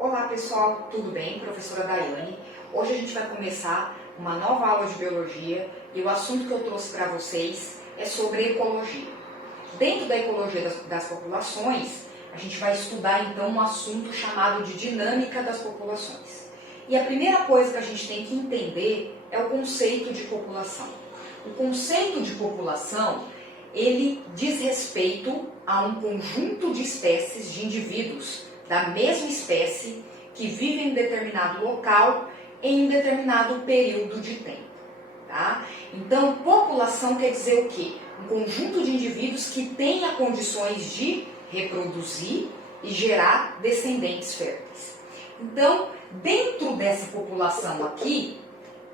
Olá pessoal, tudo bem? Professora Daiane. Hoje a gente vai começar uma nova aula de biologia e o assunto que eu trouxe para vocês é sobre ecologia. Dentro da ecologia das populações, a gente vai estudar então um assunto chamado de dinâmica das populações. E a primeira coisa que a gente tem que entender é o conceito de população. O conceito de população, ele diz respeito a um conjunto de espécies de indivíduos da mesma espécie que vivem em determinado local em um determinado período de tempo. Tá? Então, população quer dizer o quê? Um conjunto de indivíduos que tenha condições de reproduzir e gerar descendentes férteis. Então, dentro dessa população aqui,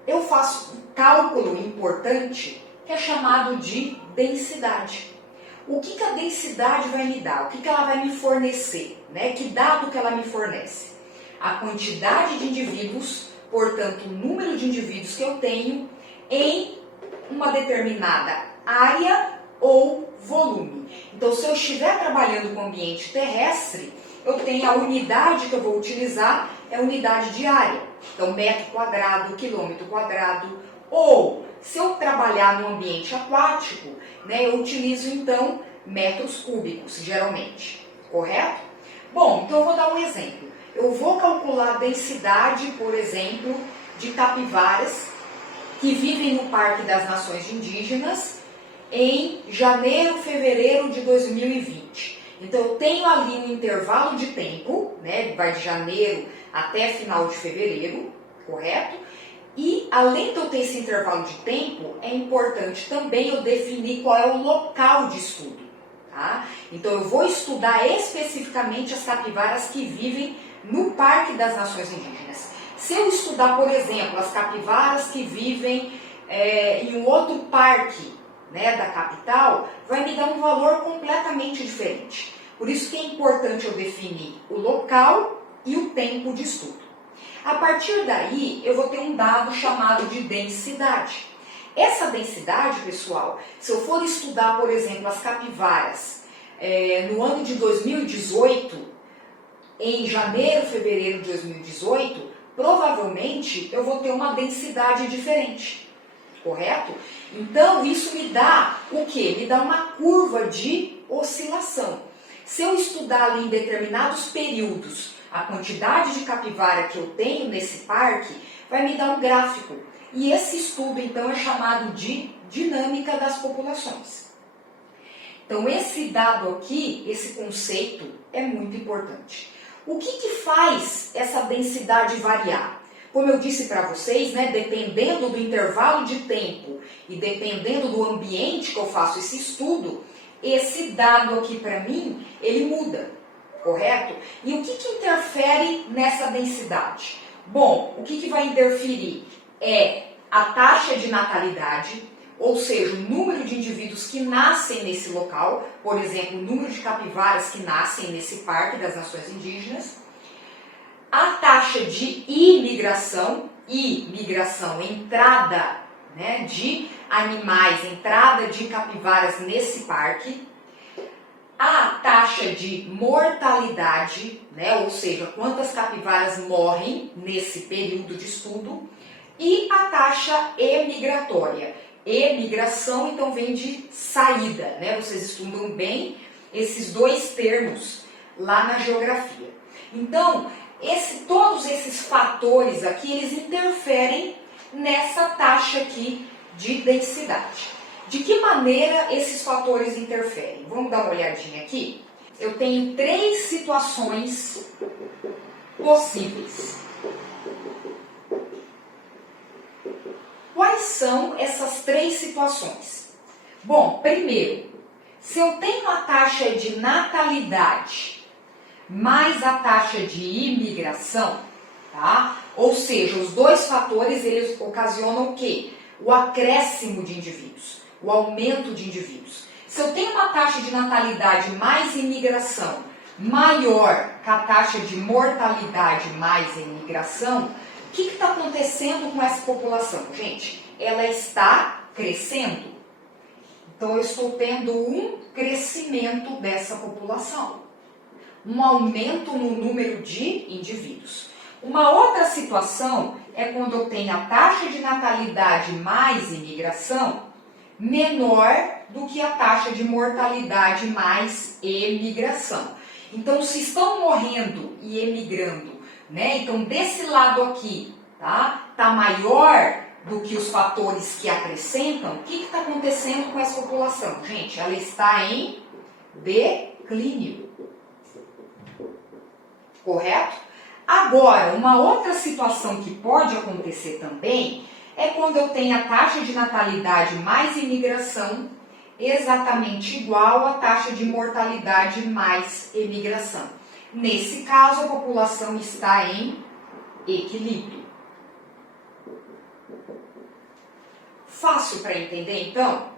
eu faço um cálculo importante que é chamado de densidade. O que a densidade vai me dar? O que ela vai me fornecer? Né? Que dado que ela me fornece? A quantidade de indivíduos, portanto, o número de indivíduos que eu tenho em uma determinada área ou volume. Então, se eu estiver trabalhando com ambiente terrestre, eu tenho a unidade que eu vou utilizar, é a unidade de área. Então, metro quadrado, quilômetro quadrado. Ou, se eu trabalhar no ambiente aquático, né, eu utilizo, então, metros cúbicos, geralmente. Correto? Bom, então eu vou dar um exemplo. Eu vou calcular a densidade, por exemplo, de capivaras que vivem no Parque das Nações Indígenas em janeiro, fevereiro de 2020. Então, eu tenho ali um intervalo de tempo, né, vai de janeiro até final de fevereiro, correto? E, além de eu ter esse intervalo de tempo, é importante também eu definir qual é o local de estudo. Tá? Então, eu vou estudar especificamente as capivaras que vivem no Parque das Nações Indígenas. Se eu estudar, por exemplo, as capivaras que vivem em um outro parque, né, da capital, vai me dar um valor completamente diferente. Por isso que é importante eu definir o local e o tempo de estudo. A partir daí, eu vou ter um dado chamado de densidade. Essa densidade, pessoal, se eu for estudar, por exemplo, as capivaras no ano de 2018, em janeiro, fevereiro de 2018, provavelmente eu vou ter uma densidade diferente, correto? Então, isso me dá o quê? Me dá uma curva de oscilação. Se eu estudar ali em determinados períodos a quantidade de capivara que eu tenho nesse parque, vai me dar um gráfico. E esse estudo, então, é chamado de dinâmica das populações. Então, esse dado aqui, esse conceito, é muito importante. O que faz essa densidade variar? Como eu disse para vocês, né, dependendo do intervalo de tempo e dependendo do ambiente que eu faço esse estudo, esse dado aqui para mim, ele muda, correto? E o que interfere nessa densidade? Bom, o que vai interferir é a taxa de natalidade, ou seja, o número de indivíduos que nascem nesse local, por exemplo, o número de capivaras que nascem nesse Parque das Nações Indígenas, a taxa de imigração, entrada, né, de animais, entrada de capivaras nesse parque, a taxa de mortalidade, né, ou seja, quantas capivaras morrem nesse período de estudo, e a taxa emigratória. Emigração, então, vem de saída, né? Vocês estudam bem esses dois termos lá na geografia. Então, todos esses fatores aqui, eles interferem nessa taxa aqui de densidade. De que maneira esses fatores interferem? Vamos dar uma olhadinha aqui? Eu tenho 3 situações possíveis. Quais são essas 3 situações? Bom, primeiro, se eu tenho a taxa de natalidade mais a taxa de imigração, tá? Ou seja, os dois fatores, eles ocasionam o quê? O acréscimo de indivíduos, o aumento de indivíduos. Se eu tenho uma taxa de natalidade mais imigração maior que a taxa de mortalidade mais imigração, o que está acontecendo com essa população? Gente, ela está crescendo. Então, eu estou tendo um crescimento dessa população. um aumento no número de indivíduos. Uma outra situação é quando eu tenho a taxa de natalidade mais imigração menor do que a taxa de mortalidade mais emigração. Então, se estão morrendo e emigrando, né? Então, desse lado aqui, tá maior do que os fatores que acrescentam, o que está acontecendo com essa população? Gente, ela está em declínio. Correto? Agora, uma outra situação que pode acontecer também é quando eu tenho a taxa de natalidade mais imigração exatamente igual à taxa de mortalidade mais emigração. Nesse caso, a população está em equilíbrio. Fácil para entender, então?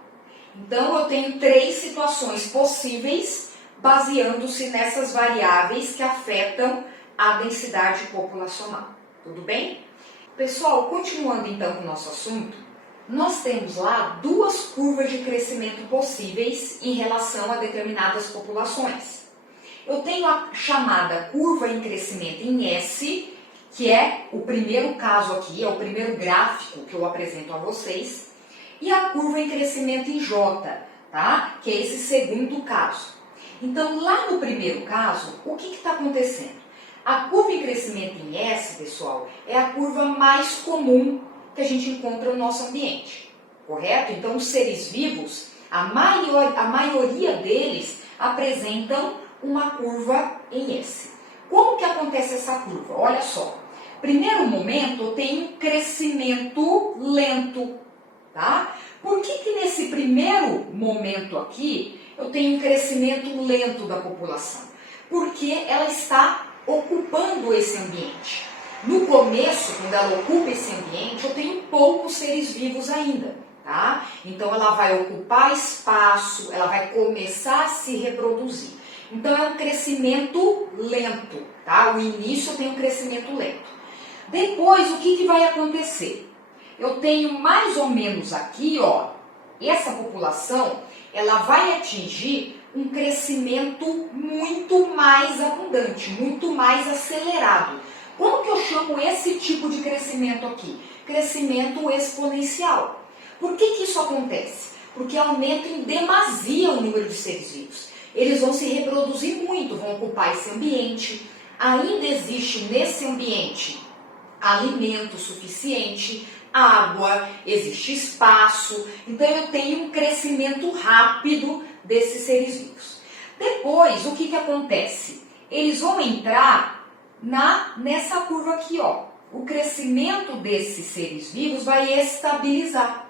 Então, eu tenho 3 situações possíveis, baseando-se nessas variáveis que afetam a densidade populacional. Tudo bem? Pessoal, continuando então com o nosso assunto, nós temos lá 2 curvas de crescimento possíveis em relação a determinadas populações. Eu tenho a chamada curva em crescimento em S, que é o primeiro caso aqui, é o primeiro gráfico que eu apresento a vocês, e a curva em crescimento em J, tá? Que é esse segundo caso. Então, lá no primeiro caso, o que está acontecendo? A curva em crescimento em S, pessoal, é a curva mais comum que a gente encontra no nosso ambiente, correto? Então, os seres vivos, a maioria deles apresentam uma curva em S. Como que acontece essa curva? Olha só. Primeiro momento, eu tenho um crescimento lento, tá? Por que nesse primeiro momento aqui, eu tenho um crescimento lento da população? Porque ela está ocupando esse ambiente. No começo, quando ela ocupa esse ambiente, eu tenho poucos seres vivos ainda, tá? Então, ela vai ocupar espaço, ela vai começar a se reproduzir. Então, é um crescimento lento, tá? O início tem um crescimento lento. Depois, o que vai acontecer? Eu tenho mais ou menos aqui, ó, essa população, ela vai atingir um crescimento muito mais abundante, muito mais acelerado. Como que eu chamo esse tipo de crescimento aqui? Crescimento exponencial. Por que isso acontece? Porque aumenta em demasia o número de seres vivos. Eles vão se reproduzir muito, vão ocupar esse ambiente. Ainda existe nesse ambiente alimento suficiente, água, existe espaço. Então eu tenho um crescimento rápido desses seres vivos. Depois, o que acontece? Eles vão entrar nessa curva aqui, ó. O crescimento desses seres vivos vai estabilizar,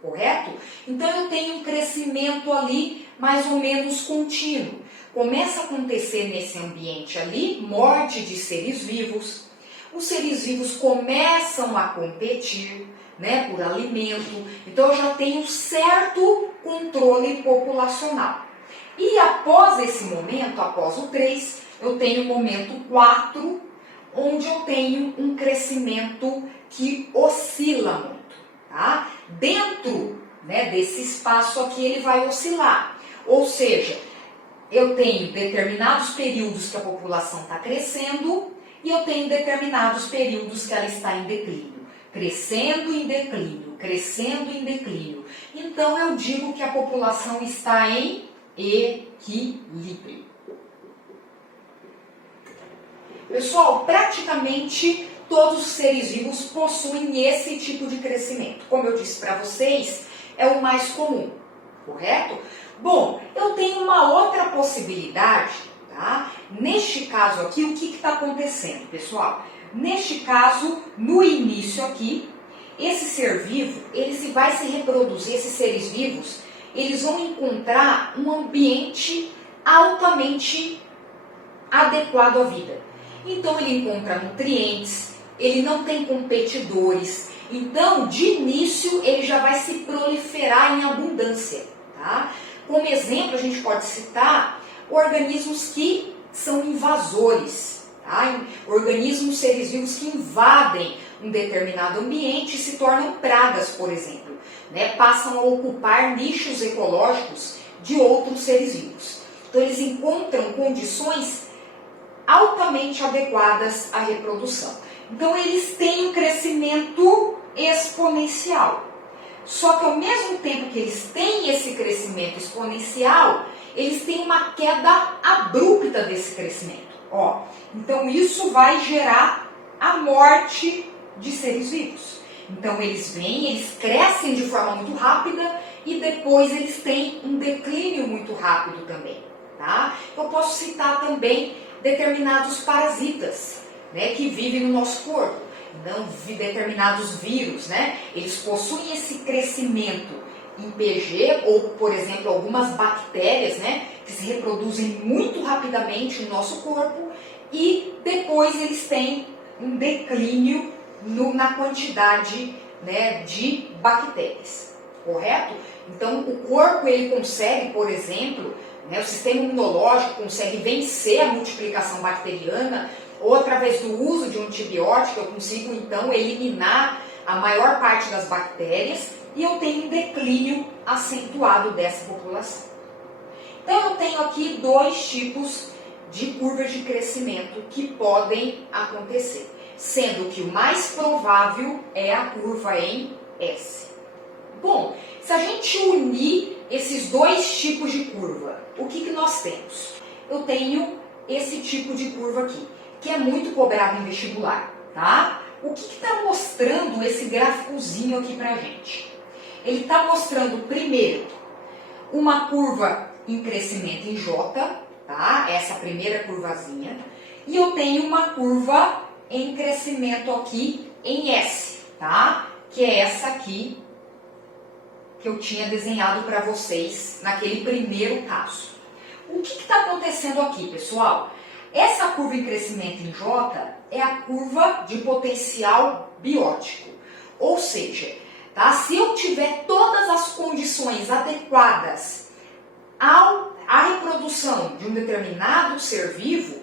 correto? Então eu tenho um crescimento ali mais ou menos contínuo. Começa a acontecer nesse ambiente ali, morte de seres vivos. Os seres vivos começam a competir, né, por alimento. Então eu já tenho certo controle populacional. E após esse momento, após o 3, eu tenho o momento 4, onde eu tenho um crescimento que oscila muito, tá? Dentro, né, desse espaço aqui ele vai oscilar. Ou seja, eu tenho determinados períodos que a população está crescendo e eu tenho determinados períodos que ela está em declínio. Crescendo em declínio, crescendo em declínio. Então eu digo que a população está em equilíbrio. Pessoal, praticamente todos os seres vivos possuem esse tipo de crescimento. Como eu disse para vocês, é o mais comum, correto? Bom, eu tenho uma outra possibilidade, tá? Neste caso aqui, o que está acontecendo, pessoal? Neste caso, no início aqui, esse ser vivo, ele vai se reproduzir, esses seres vivos, eles vão encontrar um ambiente altamente adequado à vida. Então ele encontra nutrientes, ele não tem competidores, então de início ele já vai se proliferar em abundância, tá? Como exemplo a gente pode citar organismos que são invasores, tá? Organismos, seres vivos que invadem um determinado ambiente e se tornam pragas, por exemplo, né? Passam a ocupar nichos ecológicos de outros seres vivos. Então eles encontram condições altamente adequadas à reprodução. Então, eles têm um crescimento exponencial. Só que ao mesmo tempo que eles têm esse crescimento exponencial, eles têm uma queda abrupta desse crescimento. Ó, então, isso vai gerar a morte de seres vivos. Então, eles vêm, eles crescem de forma muito rápida e depois eles têm um declínio muito rápido também. Tá? Eu posso citar também determinados parasitas, né, que vivem no nosso corpo. Então, determinados vírus, né, eles possuem esse crescimento em PG, ou, por exemplo, algumas bactérias, né, que se reproduzem muito rapidamente no nosso corpo e depois eles têm um declínio na quantidade, né, de bactérias, correto? Então, o corpo ele consegue, por exemplo, né, o sistema imunológico consegue vencer a multiplicação bacteriana, ou através do uso de um antibiótico eu consigo então eliminar a maior parte das bactérias e eu tenho um declínio acentuado dessa população. Então eu tenho aqui dois tipos de curvas de crescimento que podem acontecer, sendo que o mais provável é a curva em S. Bom, se a gente unir esses dois tipos de curva, o que nós temos? Eu tenho esse tipo de curva aqui, que é muito cobrado em vestibular, tá? O que está mostrando esse gráficozinho aqui pra gente? Ele está mostrando, primeiro, uma curva em crescimento em J, tá? Essa primeira curvazinha. E eu tenho uma curva em crescimento aqui em S, tá? Que é essa aqui, que eu tinha desenhado para vocês naquele primeiro caso. O que está acontecendo aqui, pessoal? Essa curva em crescimento em J é a curva de potencial biótico. Ou seja, tá? Se eu tiver todas as condições adequadas à reprodução de um determinado ser vivo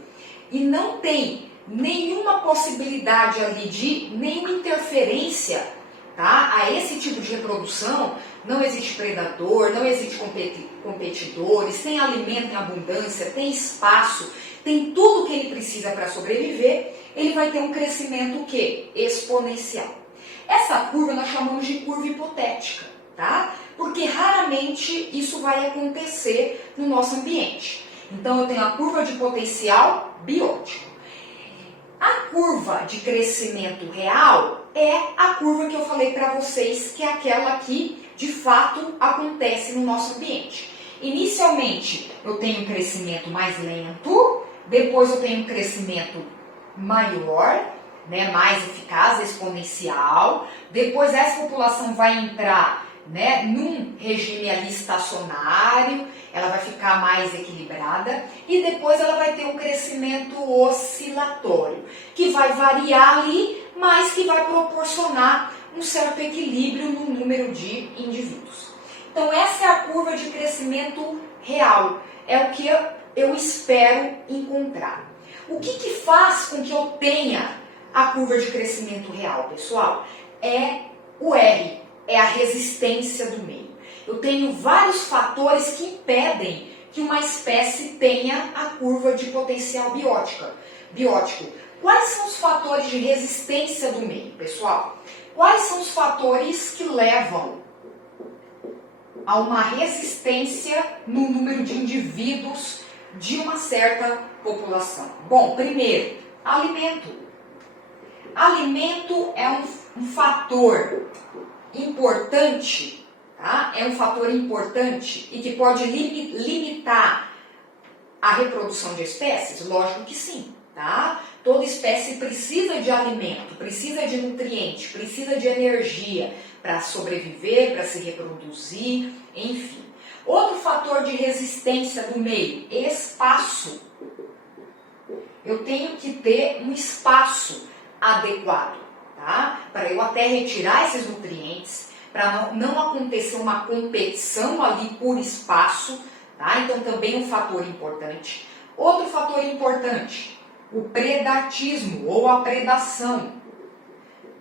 e não tem nenhuma possibilidade ali de nenhuma interferência, tá, a esse tipo de reprodução, não existe predador, não existe competidores, tem alimento em abundância, tem espaço, tem tudo que ele precisa para sobreviver, ele vai ter um crescimento o quê? Exponencial. Essa curva nós chamamos de curva hipotética, tá? Porque raramente isso vai acontecer no nosso ambiente. Então eu tenho a curva de potencial biótico. A curva de crescimento real é a curva que eu falei para vocês, que é aquela que de fato acontece no nosso ambiente. Inicialmente eu tenho um crescimento mais lento, depois eu tenho um crescimento maior, né, mais eficaz, exponencial, depois essa população vai entrar, né, num regime ali estacionário, ela vai ficar mais equilibrada e depois ela vai ter um crescimento oscilatório, que vai variar ali, mas que vai proporcionar um certo equilíbrio no número de indivíduos. Então essa é a curva de crescimento real, é o que eu espero encontrar. O que faz com que eu tenha a curva de crescimento real, pessoal? É o R, é a resistência do meio. Eu tenho vários fatores que impedem que uma espécie tenha a curva de potencial biótico. Quais são os fatores de resistência do meio, pessoal? Quais são os fatores que levam a uma resistência no número de indivíduos de uma certa população? Bom, primeiro, alimento. Alimento é um fator importante, tá? É um fator importante e que pode limitar a reprodução de espécies? Lógico que sim, tá? Toda espécie precisa de alimento, precisa de nutriente, precisa de energia para sobreviver, para se reproduzir, enfim. Outro fator de resistência do meio, espaço. Eu tenho que ter um espaço adequado, tá? Para eu até retirar esses nutrientes, para não acontecer uma competição ali por espaço, tá? Então também um fator importante. Outro fator importante, o predatismo ou a predação.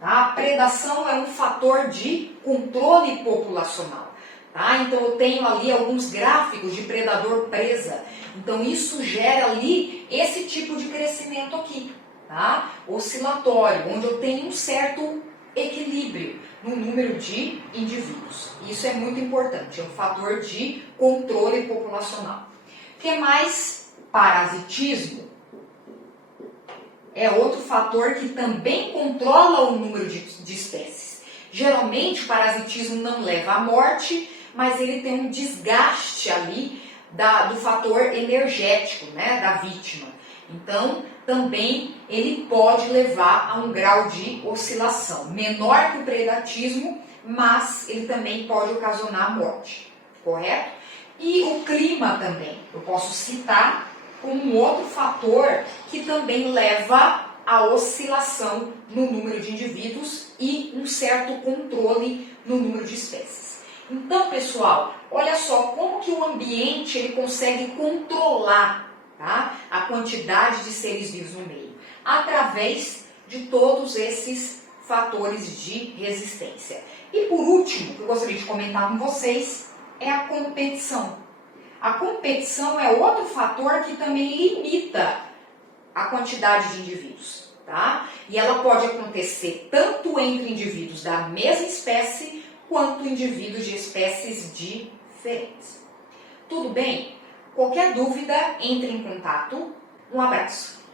Tá? A predação é um fator de controle populacional. tá? Então eu tenho ali alguns gráficos de predador-presa. Então isso gera ali esse tipo de crescimento aqui, tá? Oscilatório, onde eu tenho um certo equilíbrio no número de indivíduos. Isso é muito importante, é um fator de controle populacional. O que mais? Parasitismo. É outro fator que também controla o número de espécies. Geralmente o parasitismo não leva à morte, mas ele tem um desgaste ali do fator energético, né, da vítima. Então, também ele pode levar a um grau de oscilação menor que o predatismo, mas ele também pode ocasionar a morte, correto? E o clima também, eu posso citar como um outro fator que também leva à oscilação no número de indivíduos e um certo controle no número de espécies. Então, pessoal, olha só como que o ambiente ele consegue controlar, tá, a quantidade de seres vivos no meio, através de todos esses fatores de resistência. E por último, que eu gostaria de comentar com vocês, é a competição. A competição é outro fator que também limita a quantidade de indivíduos, tá? E ela pode acontecer tanto entre indivíduos da mesma espécie, quanto indivíduos de espécies diferentes. Tudo bem? Qualquer dúvida, entre em contato. Um abraço!